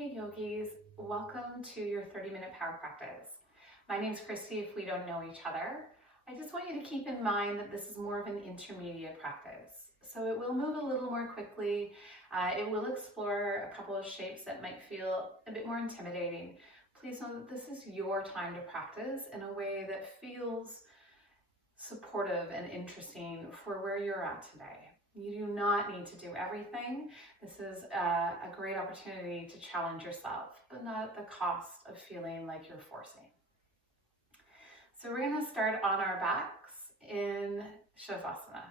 Hey yogis, welcome to your 30-minute power practice. My name's Christy if we don't know each other. I just want you to keep in mind that this is more of an intermediate practice. So it will move a little more quickly. It will explore a couple of shapes that might feel a bit more intimidating. Please know that this is your time to practice in a way that feels supportive and interesting for where you're at today. You do not need to do everything. This is a great opportunity to challenge yourself, but not at the cost of feeling like you're forcing. So we're going to start on our backs in Shavasana.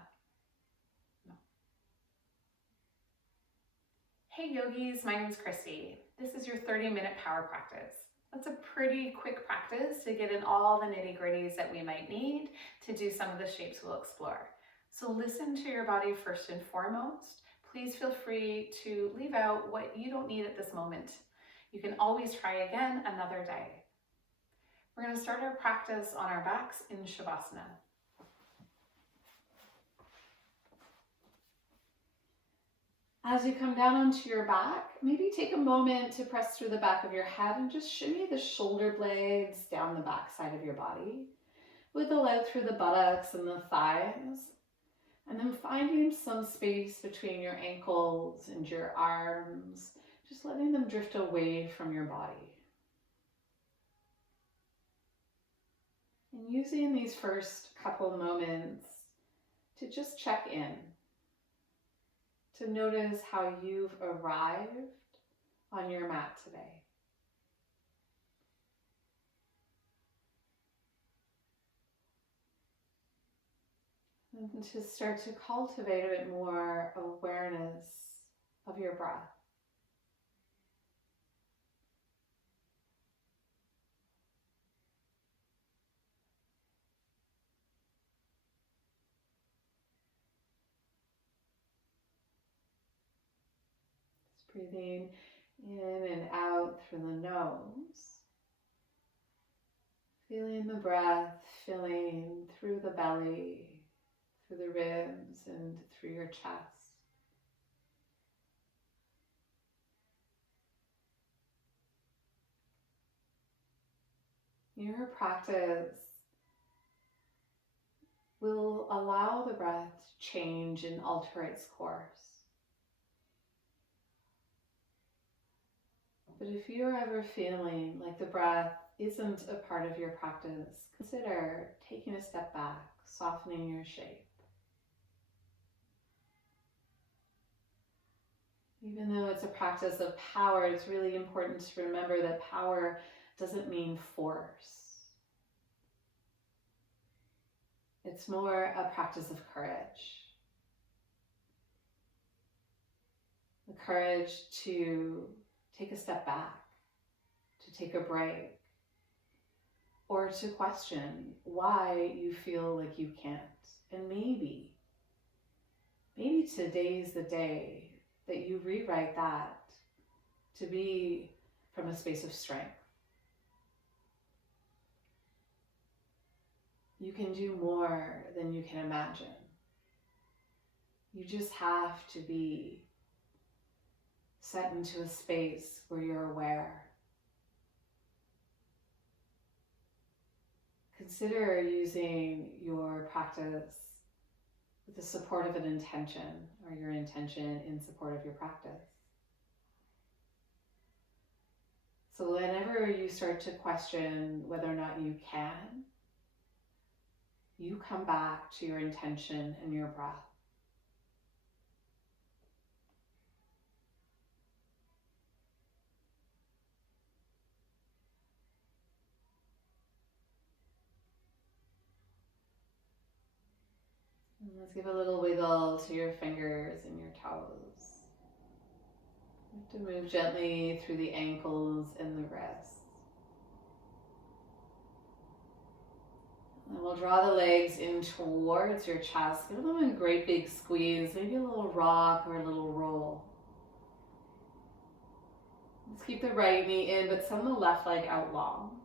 Hey yogis, my name's Christy. This is your 30-minute power practice. That's a pretty quick practice to get in all the nitty-gritties that we might need to do some of the shapes we'll explore. So listen to your body first and foremost. Please feel free to leave out what you don't need at this moment. You can always try again another day. We're going to start our practice on our backs in Shavasana. As you come down onto your back, maybe take a moment to press through the back of your head and just shimmy the shoulder blades down the back side of your body. Wiggle out through the buttocks and the thighs. And then finding some space between your ankles and your arms, just letting them drift away from your body. And using these first couple moments to just check in, to notice how you've arrived on your mat today. And to start to cultivate a bit more awareness of your breath. Just breathing in and out through the nose. Feeling the breath filling through the belly, through the ribs and through your chest. Your practice will allow the breath to change and alter its course. But if you're ever feeling like the breath isn't a part of your practice, consider taking a step back, softening your shape. Even though it's a practice of power, it's really important to remember that power doesn't mean force. It's more a practice of courage. The courage to take a step back, to take a break, or to question why you feel like you can't. And maybe today's the day that you rewrite that to be from a space of strength. You can do more than you can imagine. You just have to be set into a space where you're aware. Consider using your practice with the support of an intention, or your intention in support of your practice. So whenever you start to question whether or not you can, you come back to your intention and your breath. And let's give a little wiggle to your fingers and your toes. You have to move gently through the ankles and the wrists. And we'll draw the legs in towards your chest. Give them a great big squeeze, maybe a little rock or a little roll. Let's keep the right knee in, but send the left leg out long.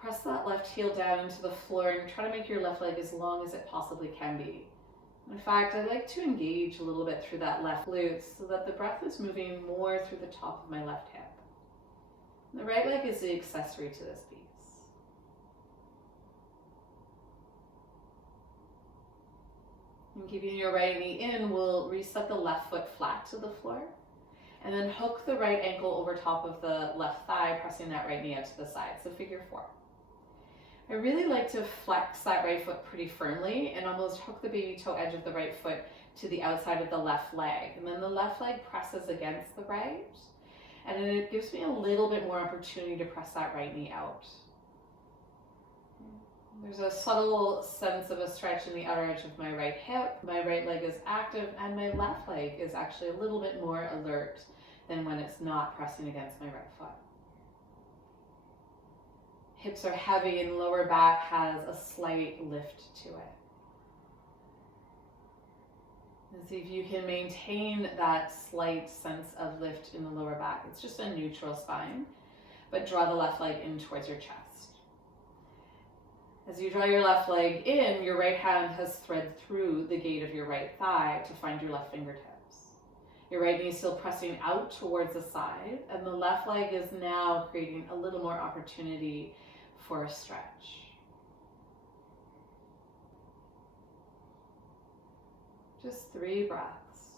Press that left heel down into the floor and try to make your left leg as long as it possibly can be. In fact, I like to engage a little bit through that left glute so that the breath is moving more through the top of my left hip. The right leg is the accessory to this piece. And keeping your right knee in, we'll reset the left foot flat to the floor. And then hook the right ankle over top of the left thigh, pressing that right knee out to the side. So figure 4. I really like to flex that right foot pretty firmly and almost hook the baby toe edge of the right foot to the outside of the left leg. And then the left leg presses against the right. And then it gives me a little bit more opportunity to press that right knee out. There's a subtle sense of a stretch in the outer edge of my right hip. My right leg is active and my left leg is actually a little bit more alert than when it's not pressing against my right foot. Hips are heavy and lower back has a slight lift to it. And see if you can maintain that slight sense of lift in the lower back. It's just a neutral spine, but draw the left leg in towards your chest. As you draw your left leg in, your right hand has thread through the gate of your right thigh to find your left fingertips. Your right knee is still pressing out towards the side, and the left leg is now creating a little more opportunity for a stretch. Just 3 breaths.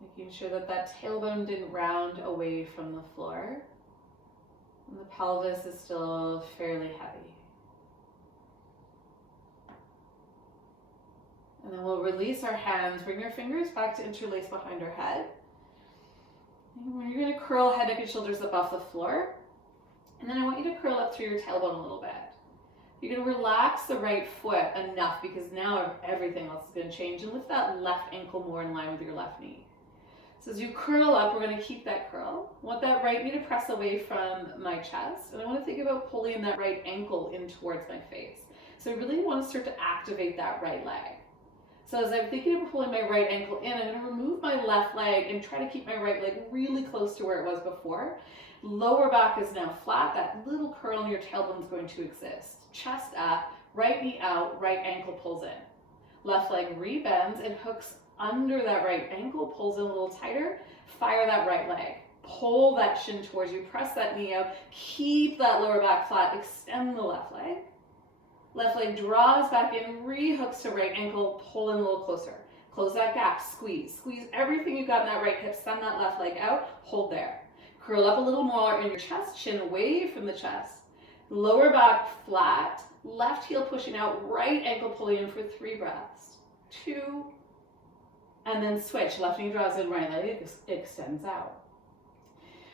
Making sure that that tailbone didn't round away from the floor. And the pelvis is still fairly heavy. And then we'll release our hands, bring your fingers back to interlace behind our head. And you're going to curl head, neck, and shoulders up off the floor. And then I want you to curl up through your tailbone a little bit. You're going to relax the right foot enough because now everything else is going to change, and lift that left ankle more in line with your left knee. So as you curl up, we're going to keep that curl. I want that right knee to press away from my chest, and I want to think about pulling that right ankle in towards my face. So I really want to start to activate that right leg. So as I'm thinking of pulling my right ankle in, I'm going to remove my left leg and try to keep my right leg really close to where it was before. Lower back is now flat. That little curl in your tailbone is going to exist. Chest up, right knee out, right ankle pulls in. Left leg rebends and hooks under that right ankle, pulls in a little tighter. Fire that right leg. Pull that shin towards you. Press that knee out. Keep that lower back flat. Extend the left leg. Left leg draws back in, rehooks to right ankle, pull in a little closer. Close that gap, squeeze. Squeeze everything you've got in that right hip, send that left leg out, hold there. Curl up a little more in your chest, chin away from the chest. Lower back flat, left heel pushing out, right ankle pulling in for 3 breaths. 2, and then switch. Left knee draws in, right leg extends out.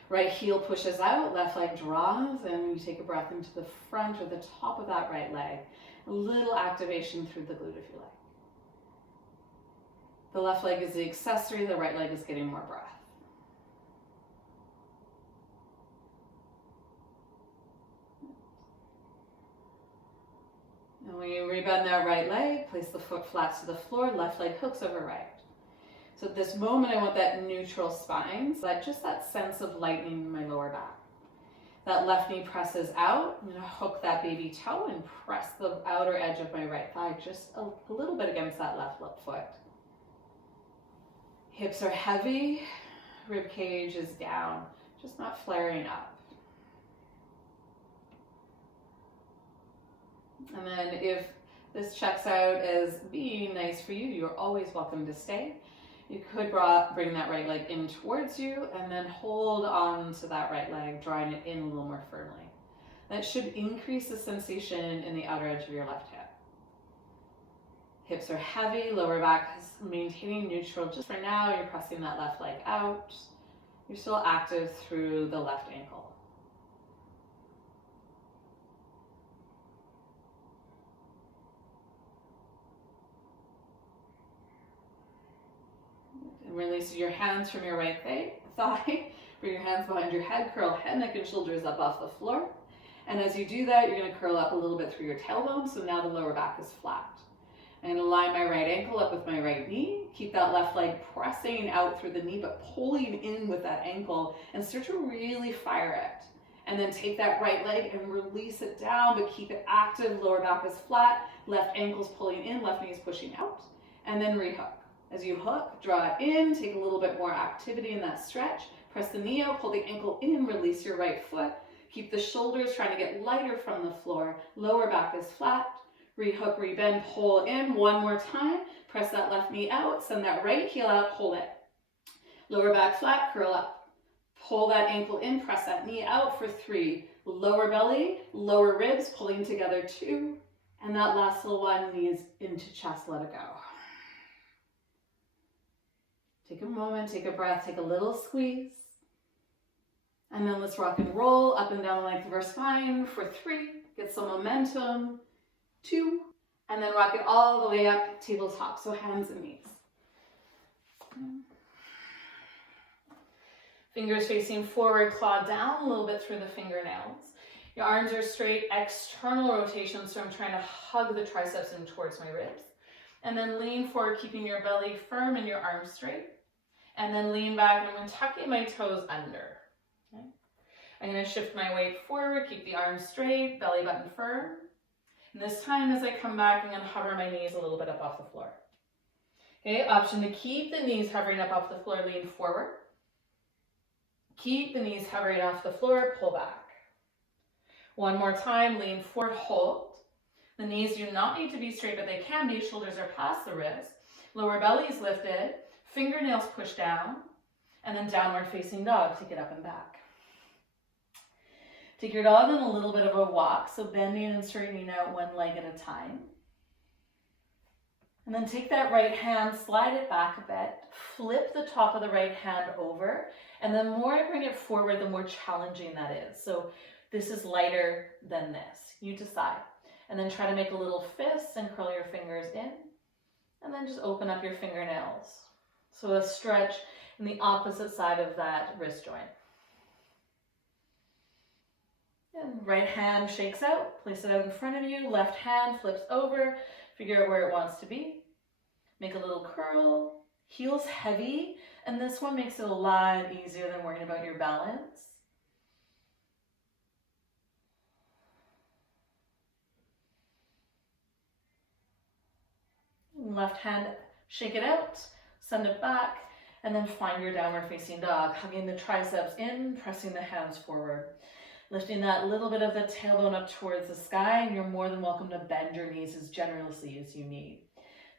Right heel pushes out, left leg draws, and you take a breath into the front or the top of that right leg. A little activation through the glute if you like. The left leg is the accessory, the right leg is getting more breath. And when you rebend that right leg, place the foot flat to the floor, left leg hooks over right. So at this moment, I want that neutral spine, so that just that sense of lightening in my lower back. That left knee presses out. I'm going to hook that baby toe and press the outer edge of my right thigh just a little bit against that left foot. Hips are heavy, rib cage is down, just not flaring up. And then if this checks out as being nice for you, you're always welcome to stay. You could bring that right leg in towards you and then hold on to that right leg, drawing it in a little more firmly. That should increase the sensation in the outer edge of your left hip. Hips are heavy, lower back is maintaining neutral. Just for now, you're pressing that left leg out. You're still active through the left ankle. Release your hands from your right thigh. Bring your hands behind your head. Curl head, neck, and shoulders up off the floor. And as you do that, you're going to curl up a little bit through your tailbone. So now the lower back is flat. I'm going to line my right ankle up with my right knee. Keep that left leg pressing out through the knee, but pulling in with that ankle and start to really fire it. And then take that right leg and release it down, but keep it active. Lower back is flat, left ankle's pulling in, left knee is pushing out. And then rehook. As you hook, draw it in, take a little bit more activity in that stretch. Press the knee out, pull the ankle in, release your right foot. Keep the shoulders trying to get lighter from the floor. Lower back is flat. Rehook, rebend, pull in. One more time. Press that left knee out, send that right heel out, hold it. Lower back flat, curl up. Pull that ankle in, press that knee out for 3. Lower belly, lower ribs, pulling together 2. And that last little one, knees into chest, let it go. Take a moment, take a breath, take a little squeeze. And then let's rock and roll up and down the length of our spine for 3. Get some momentum. 2. And then rock it all the way up, tabletop. So hands and knees. Fingers facing forward, claw down a little bit through the fingernails. Your arms are straight, external rotation, so I'm trying to hug the triceps in towards my ribs. And then lean forward, keeping your belly firm and your arms straight. And then lean back, and I'm tucking my toes under. Okay? I'm going to shift my weight forward, keep the arms straight, belly button firm. And this time as I come back, I'm going to hover my knees a little bit up off the floor. Okay, option to keep the knees hovering up off the floor, lean forward. Keep the knees hovering off the floor, pull back. One more time, lean forward, hold. The knees do not need to be straight, but they can be. Shoulders are past the wrists. Lower belly is lifted, fingernails push down, and then downward facing dog, take it up and back. Take your dog on a little bit of a walk, so bending and straightening out one leg at a time. And then take that right hand, slide it back a bit, flip the top of the right hand over, and the more I bring it forward, the more challenging that is. So this is lighter than this. You decide. And then try to make a little fist and curl your fingers in, and then just open up your fingernails. So a stretch in the opposite side of that wrist joint. And right hand shakes out, place it out in front of you, left hand flips over, figure out where it wants to be. Make a little curl, heels heavy, and this one makes it a lot easier than worrying about your balance. Left hand, shake it out, send it back, and then find your downward facing dog, hugging the triceps in, pressing the hands forward. Lifting that little bit of the tailbone up towards the sky, and you're more than welcome to bend your knees as generously as you need.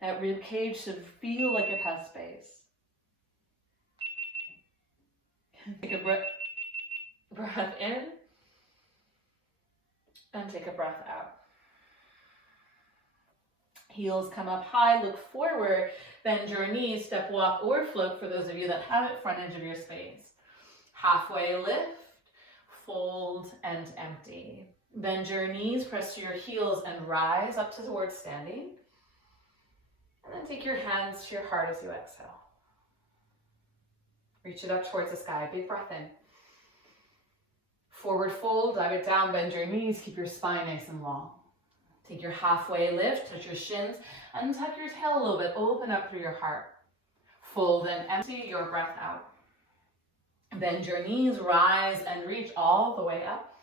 That rib cage should feel like it has space. Take a breath in, and take a breath out. Heels come up high, look forward, bend your knees, step, walk, or float for those of you that have it, front edge of your space. Halfway lift. Fold and empty. Bend your knees, press your heels and rise up towards standing. And then take your hands to your heart as you exhale. Reach it up towards the sky. Big breath in. Forward fold, dive it down, bend your knees, keep your spine nice and long. Take your halfway lift, touch your shins, and tuck your tail a little bit. Open up through your heart. Fold and empty your breath out. Bend your knees, rise and reach all the way up.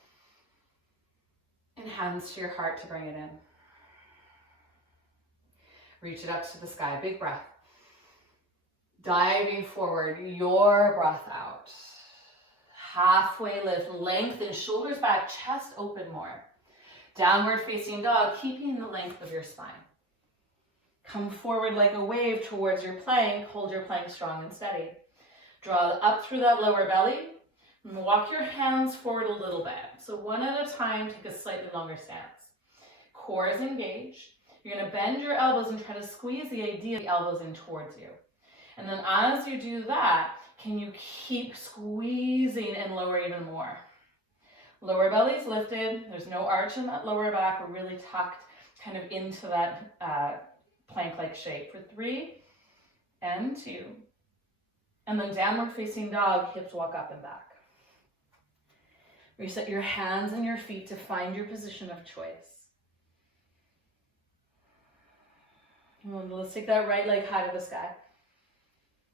And hands to your heart to bring it in. Reach it up to the sky, big breath. Diving forward, your breath out. Halfway lift, lengthen, shoulders back, chest open more. Downward facing dog, keeping the length of your spine. Come forward like a wave towards your plank, hold your plank strong and steady. Draw up through that lower belly, and walk your hands forward a little bit. So one at a time, take a slightly longer stance. Core is engaged. You're going to bend your elbows and try to squeeze the idea of the elbows in towards you. And then as you do that, can you keep squeezing and lower even more? Lower belly's lifted. There's no arch in that lower back. We're really tucked kind of into that plank-like shape for 3 and 2. And then downward facing dog, hips walk up and back. Reset your hands and your feet to find your position of choice. Let's take that right leg high to the sky.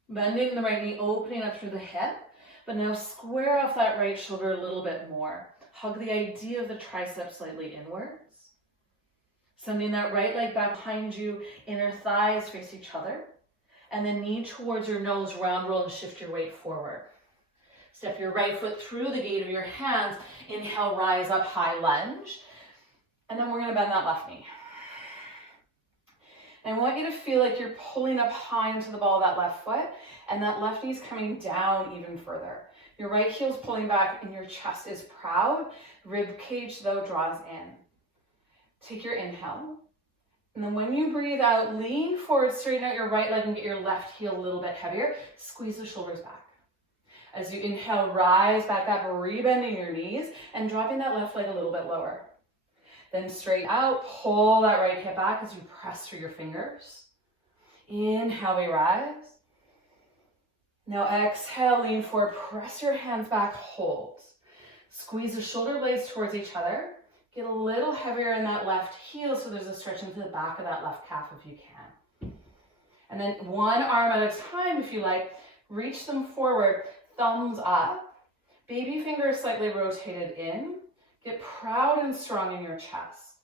Bending the right knee, opening up through the hip. But now square off that right shoulder a little bit more. Hug the idea of the triceps slightly inwards. Sending that right leg back behind you, inner thighs face each other. And then knee towards your nose, round roll and shift your weight forward. Step your right foot through the gate of your hands. Inhale, rise up, high lunge. And then we're gonna bend that left knee. And I want you to feel like you're pulling up high into the ball of that left foot, and that left knee's coming down even further. Your right heel's pulling back and your chest is proud. Rib cage, though, draws in. Take your inhale. And then when you breathe out, lean forward, straighten out your right leg and get your left heel a little bit heavier. Squeeze the shoulders back. As you inhale, rise back up, rebending your knees and dropping that left leg a little bit lower. Then straighten out, pull that right hip back as you press through your fingers. Inhale, we rise. Now exhale, lean forward, press your hands back, hold. Squeeze the shoulder blades towards each other. Get a little heavier in that left heel so there's a stretch into the back of that left calf if you can. And then one arm at a time, if you like, reach them forward, thumbs up. Baby fingers slightly rotated in. Get proud and strong in your chest.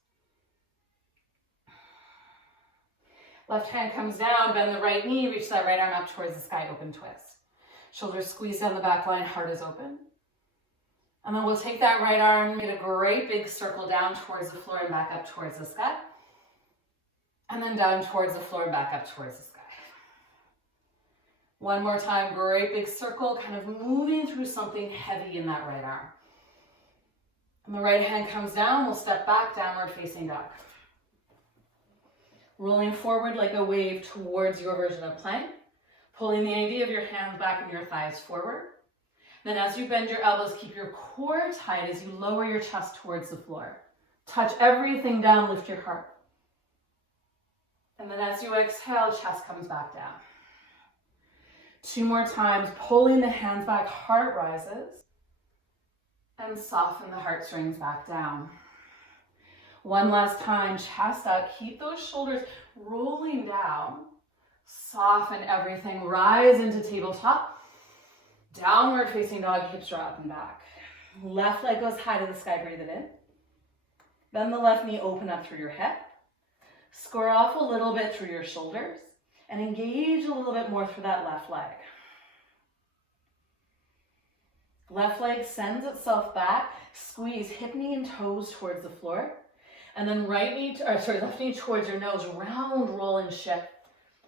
Left hand comes down, bend the right knee, reach that right arm up towards the sky, open twist. Shoulders squeeze down the back line, heart is open. And then we'll take that right arm, make a great big circle down towards the floor and back up towards the sky. And then down towards the floor and back up towards the sky. One more time, great big circle, kind of moving through something heavy in that right arm. And the right hand comes down, we'll step back, downward facing dog. Rolling forward like a wave towards your version of plank. Pulling the idea of your hands back and your thighs forward. Then as you bend your elbows, keep your core tight as you lower your chest towards the floor. Touch everything down, lift your heart. And then as you exhale, chest comes back down. 2 more times, pulling the hands back, heart rises. And soften the heartstrings back down. One last time, chest up, keep those shoulders rolling down. Soften everything, rise into tabletop. Downward facing dog, hips draw up and back. Left leg goes high to the sky, breathe it in. Bend the left knee, open up through your hip. Square off a little bit through your shoulders and engage a little bit more through that left leg. Left leg sends itself back, squeeze hip, knee, and toes towards the floor. And then left knee towards your nose, round, roll, and shift.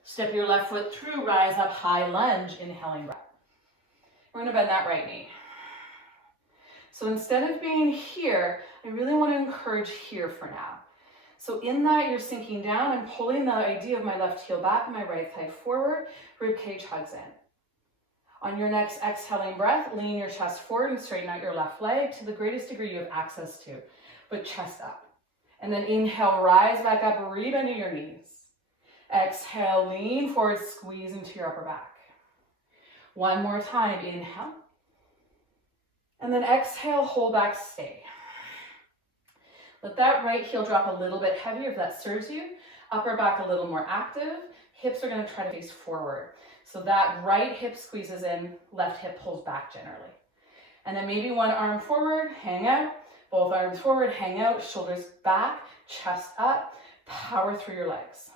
Step your left foot through, rise up, high lunge, inhaling breath. We're gonna bend that right knee. So instead of being here, I really want to encourage here for now. So in that, you're sinking down and pulling the idea of my left heel back and my right thigh forward, rib cage hugs in. On your next exhaling breath, lean your chest forward and straighten out your left leg to the greatest degree you have access to, but chest up. And then inhale, rise back up, rebending your knees. Exhale, lean forward, squeeze into your upper back. One more time, inhale. And then exhale, hold back, stay. Let that right heel drop a little bit heavier if that serves you. Upper back a little more active. Hips are gonna try to face forward. So that right hip squeezes in, left hip pulls back generally. And then maybe one arm forward, hang out. Both arms forward, hang out, shoulders back, chest up, power through your legs.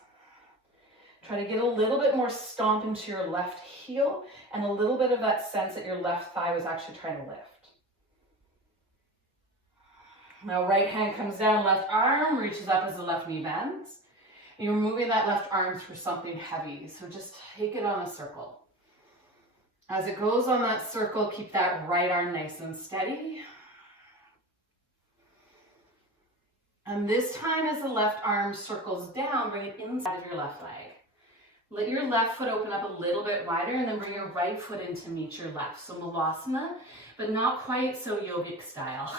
Try to get a little bit more stomp into your left heel and a little bit of that sense that your left thigh was actually trying to lift. Now right hand comes down, left arm reaches up as the left knee bends. And you're moving that left arm through something heavy, so just take it on a circle. As it goes on that circle, keep that right arm nice and steady. And this time as the left arm circles down, bring it inside of your left leg. Let your left foot open up a little bit wider and then bring your right foot in to meet your left. So Malasana, but not quite so yogic style.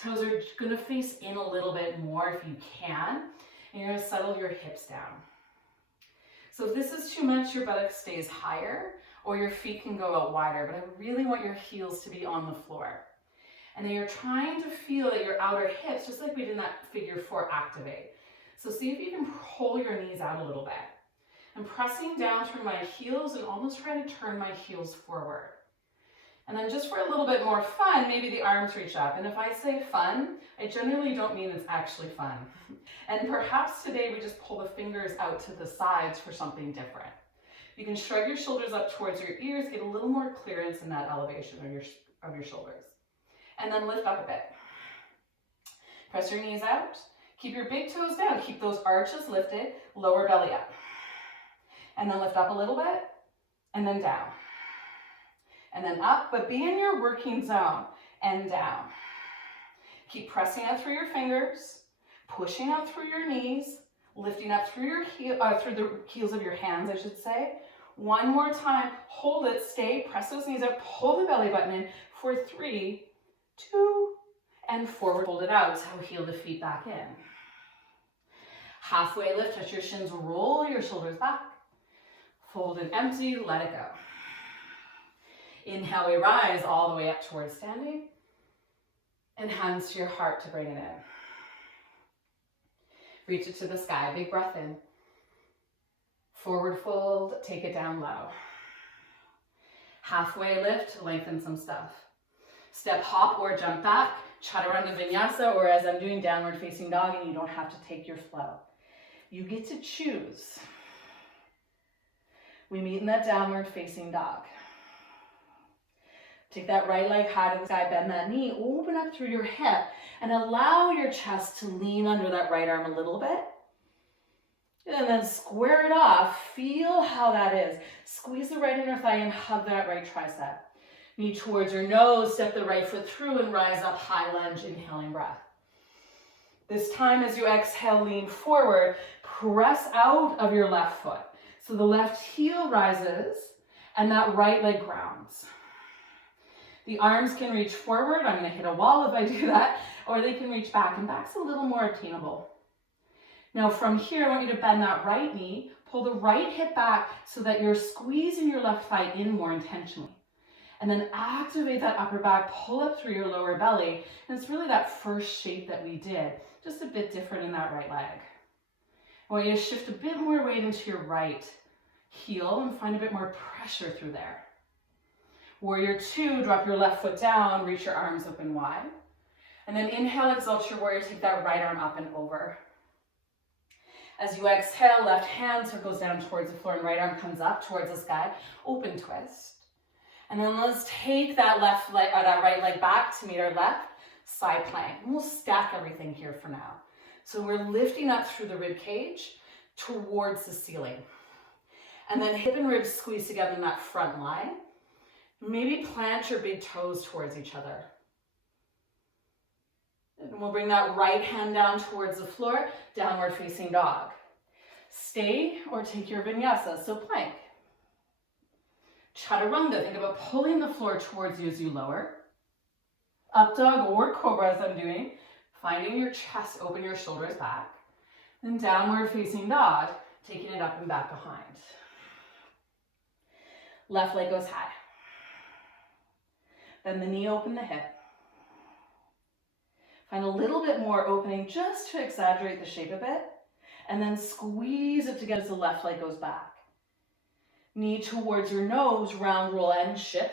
Toes are gonna face in a little bit more if you can. And you're gonna settle your hips down. So if this is too much, your buttock stays higher or your feet can go out wider, but I really want your heels to be on the floor. And then you're trying to feel that your outer hips, just like we did in that figure 4, activate. So see if you can pull your knees out a little bit. I'm pressing down through my heels and almost trying to turn my heels forward. And then just for a little bit more fun, maybe the arms reach up. And if I say fun, I generally don't mean it's actually fun. And perhaps today we just pull the fingers out to the sides for something different. You can shrug your shoulders up towards your ears, get a little more clearance in that elevation of your shoulders. And then lift up a bit. Press your knees out. Keep your big toes down. Keep those arches lifted, lower belly up. And then lift up a little bit, and then down. And then up, but be in your working zone, and down. Keep pressing out through your fingers, pushing out through your knees, lifting up through your through the heels of your hands, I should say. One more time, hold it, stay, press those knees up, pull the belly button in for 3, 2, and forward, hold it out, so heel the feet back in. Halfway lift, touch your shins, roll your shoulders back. Fold and empty, let it go. Inhale, we rise all the way up towards standing. And hands to your heart to bring it in. Reach it to the sky, big breath in. Forward fold, take it down low. Halfway lift, lengthen some stuff. Step hop or jump back, chaturanga vinyasa, or as I'm doing downward facing dog, and you don't have to take your flow. You get to choose. We meet in that downward facing dog. Take that right leg high to the sky, bend that knee, open up through your hip, and allow your chest to lean under that right arm a little bit. And then square it off. Feel how that is. Squeeze the right inner thigh and hug that right tricep. Knee towards your nose, step the right foot through and rise up, high lunge, inhaling breath. This time as you exhale, lean forward, press out of your left foot. So the left heel rises and that right leg grounds. The arms can reach forward. I'm going to hit a wall if I do that, or they can reach back, and back's a little more attainable. Now from here, I want you to bend that right knee, pull the right hip back so that you're squeezing your left thigh in more intentionally. And then activate that upper back, pull up through your lower belly. And it's really that first shape that we did, just a bit different in that right leg. I want you to shift a bit more weight into your right heel and find a bit more pressure through there. Warrior 2, drop your left foot down, reach your arms open wide. And then inhale, exalt your warrior, take that right arm up and over. As you exhale, left hand circles down towards the floor and right arm comes up towards the sky, open twist. And then let's take that left leg, that right leg back to meet our left, side plank. And we'll stack everything here for now. So we're lifting up through the rib cage towards the ceiling. And then hip and ribs squeeze together in that front line. Maybe plant your big toes towards each other. And we'll bring that right hand down towards the floor, downward facing dog. Stay or take your vinyasa, so plank. Chaturanga, think about pulling the floor towards you as you lower. Up dog or cobra as I'm doing, finding your chest, open your shoulders back. Then downward facing dog, taking it up and back behind. Left leg goes high. Then the knee, open the hip. Find a little bit more opening just to exaggerate the shape a bit. And then squeeze it together as the left leg goes back. Knee towards your nose, round roll and shift.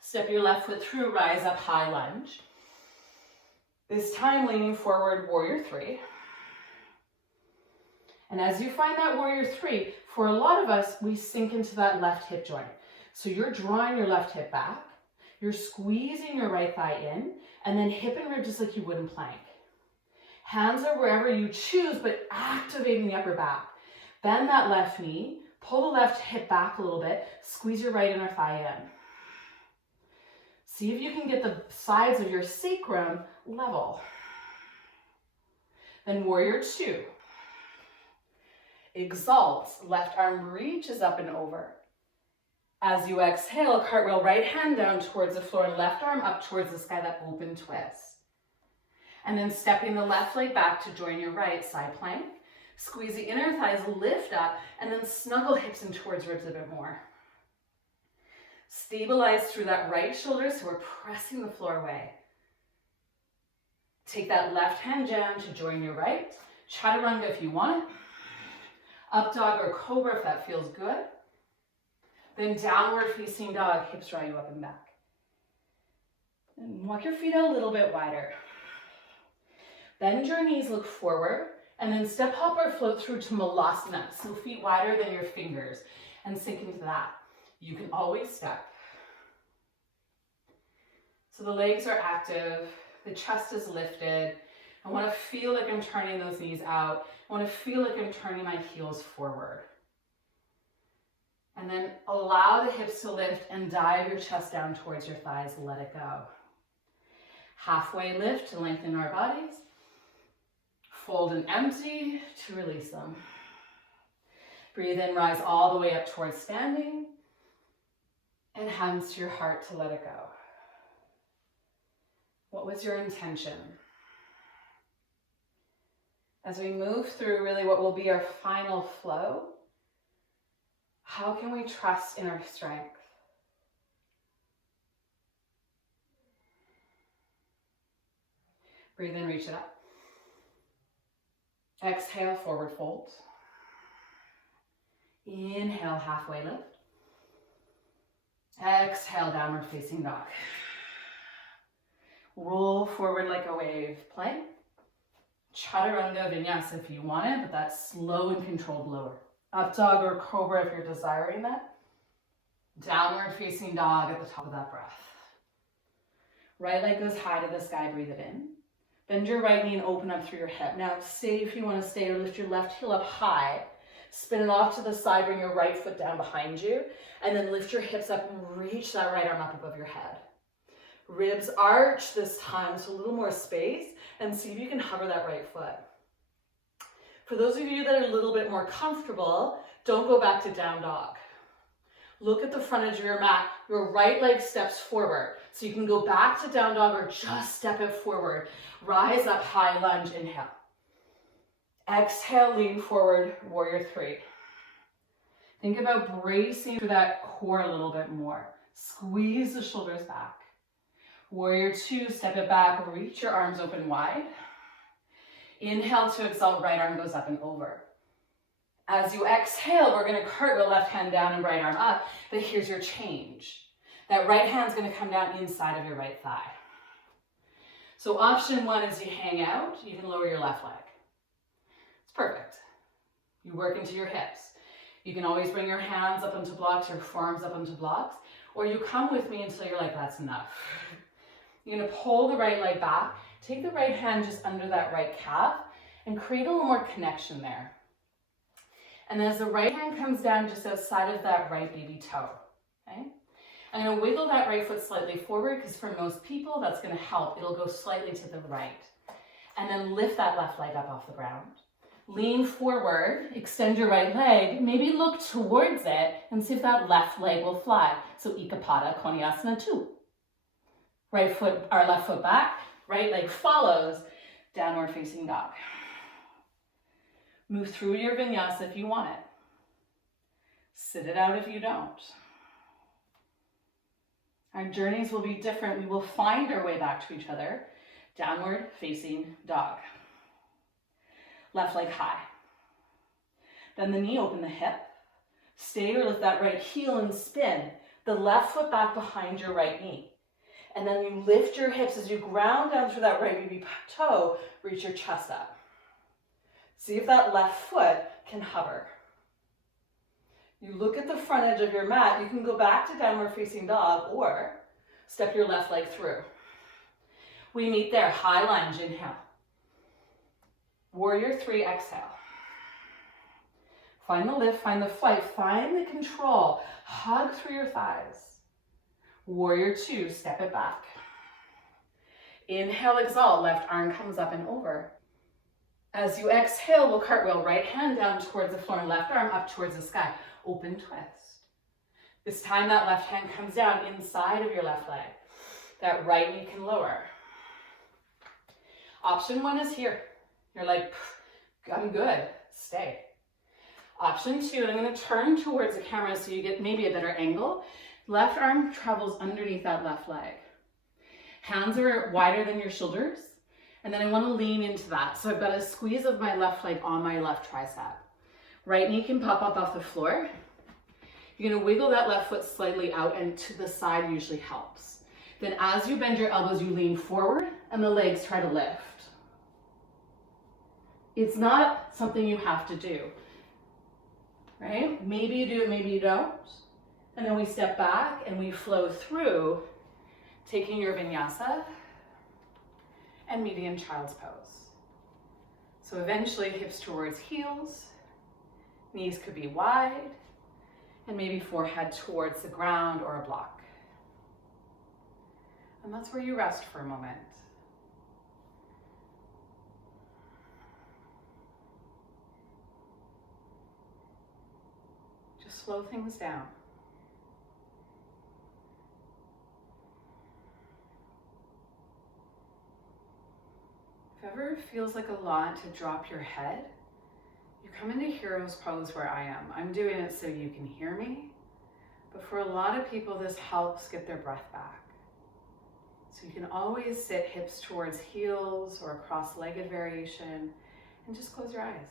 Step your left foot through, rise up, high lunge. This time leaning forward, warrior 3. And as you find that warrior 3, for a lot of us, we sink into that left hip joint. So you're drawing your left hip back. You're squeezing your right thigh in, and then hip and rib just like you would in plank. Hands are wherever you choose, but activating the upper back. Bend that left knee, pull the left hip back a little bit, squeeze your right inner thigh in. See if you can get the sides of your sacrum level. Then warrior 2. Exalt, left arm reaches up and over. As you exhale, cartwheel right hand down towards the floor and left arm up towards the sky, that open twist. And then stepping the left leg back to join your right, side plank. Squeeze the inner thighs, lift up, and then snuggle hips in towards ribs a bit more. Stabilize through that right shoulder, so we're pressing the floor away. Take that left hand down to join your right. Chaturanga if you want. Up dog or cobra if that feels good. Then downward facing dog, hips draw you up and back. And walk your feet out a little bit wider. Bend your knees, look forward, and then step, hop, or float through to Malasana. So feet wider than your fingers, and sink into that. You can always step. So the legs are active, the chest is lifted. I want to feel like I'm turning those knees out. I want to feel like I'm turning my heels forward. And then allow the hips to lift and dive your chest down towards your thighs. Let it go. Halfway lift to lengthen our bodies. Fold and empty to release them. Breathe in, rise all the way up towards standing. And hands to your heart to let it go. What was your intention? As we move through really what will be our final flow, how can we trust in our strength? Breathe in, reach it up. Exhale, forward fold. Inhale, halfway lift. Exhale, downward facing dog. Roll forward like a wave, plank. Chaturanga vinyasa if you want it, but that's slow and controlled lower. Up dog or cobra if you're desiring that. Downward facing dog at the top of that breath. Right leg goes high to the sky, breathe it in. Bend your right knee and open up through your hip. Now stay if you want to stay, or lift your left heel up high. Spin it off to the side, bring your right foot down behind you, and then lift your hips up and reach that right arm up above your head. Ribs arch this time, so a little more space, and see if you can hover that right foot. For those of you that are a little bit more comfortable, don't go back to down dog. Look at the front edge of your mat. Your right leg steps forward. So you can go back to down dog or just step it forward. Rise up, high lunge, inhale. Exhale, lean forward, warrior three. Think about bracing through that core a little bit more. Squeeze the shoulders back. Warrior two, step it back, reach your arms open wide. Inhale to exalt, right arm goes up and over. As you exhale, we're gonna cartwheel left hand down and right arm up, but here's your change. That right hand's gonna come down inside of your right thigh. So option one is you hang out, you can lower your left leg. It's perfect. You work into your hips. You can always bring your hands up onto blocks, your forearms up onto blocks, or you come with me until you're like, that's enough. You're gonna pull the right leg back, take the right hand just under that right calf, and create a little more connection there. And as the right hand comes down just outside of that right baby toe, okay? I'm gonna wiggle that right foot slightly forward because for most people, that's gonna help. It'll go slightly to the right. And then lift that left leg up off the ground. Lean forward, extend your right leg, maybe look towards it and see if that left leg will fly. So Ekapada Konasana 2. Right foot, or left foot back, right leg follows, downward facing dog. Move through your vinyasa if you want it. Sit it out if you don't. Our journeys will be different. We will find our way back to each other. Downward facing dog. Left leg high. Bend the knee, open the hip. Stay or lift that right heel and spin. The left foot back behind your right knee. And then you lift your hips as you ground down through that right baby toe, reach your chest up. See if that left foot can hover. You look at the front edge of your mat, you can go back to downward facing dog or step your left leg through. We meet there, high lunge, inhale. Warrior three, exhale. Find the lift, find the flight, find the control. Hug through your thighs. Warrior two, step it back. Inhale, exalt, left arm comes up and over. As you exhale, we'll cartwheel right hand down towards the floor and left arm up towards the sky. Open twist. This time that left hand comes down inside of your left leg. That right knee can lower. Option one is here. You're like, I'm good, stay. Option two, and I'm gonna turn towards the camera so you get maybe a better angle. Left arm travels underneath that left leg. Hands are wider than your shoulders. And then I want to lean into that. So I've got a squeeze of my left leg on my left tricep. Right knee can pop up off the floor. You're going to wiggle that left foot slightly out and to the side usually helps. Then as you bend your elbows, you lean forward and the legs try to lift. It's not something you have to do, right? Maybe you do it, maybe you don't. And then we step back and we flow through, taking your vinyasa and median child's pose. So eventually hips towards heels, knees could be wide, and maybe forehead towards the ground or a block. And that's where you rest for a moment. Just slow things down. If ever it feels like a lot to drop your head, you come into hero's pose where I am. I'm doing it so you can hear me, but for a lot of people, this helps get their breath back. So you can always sit hips towards heels or a cross-legged variation and just close your eyes.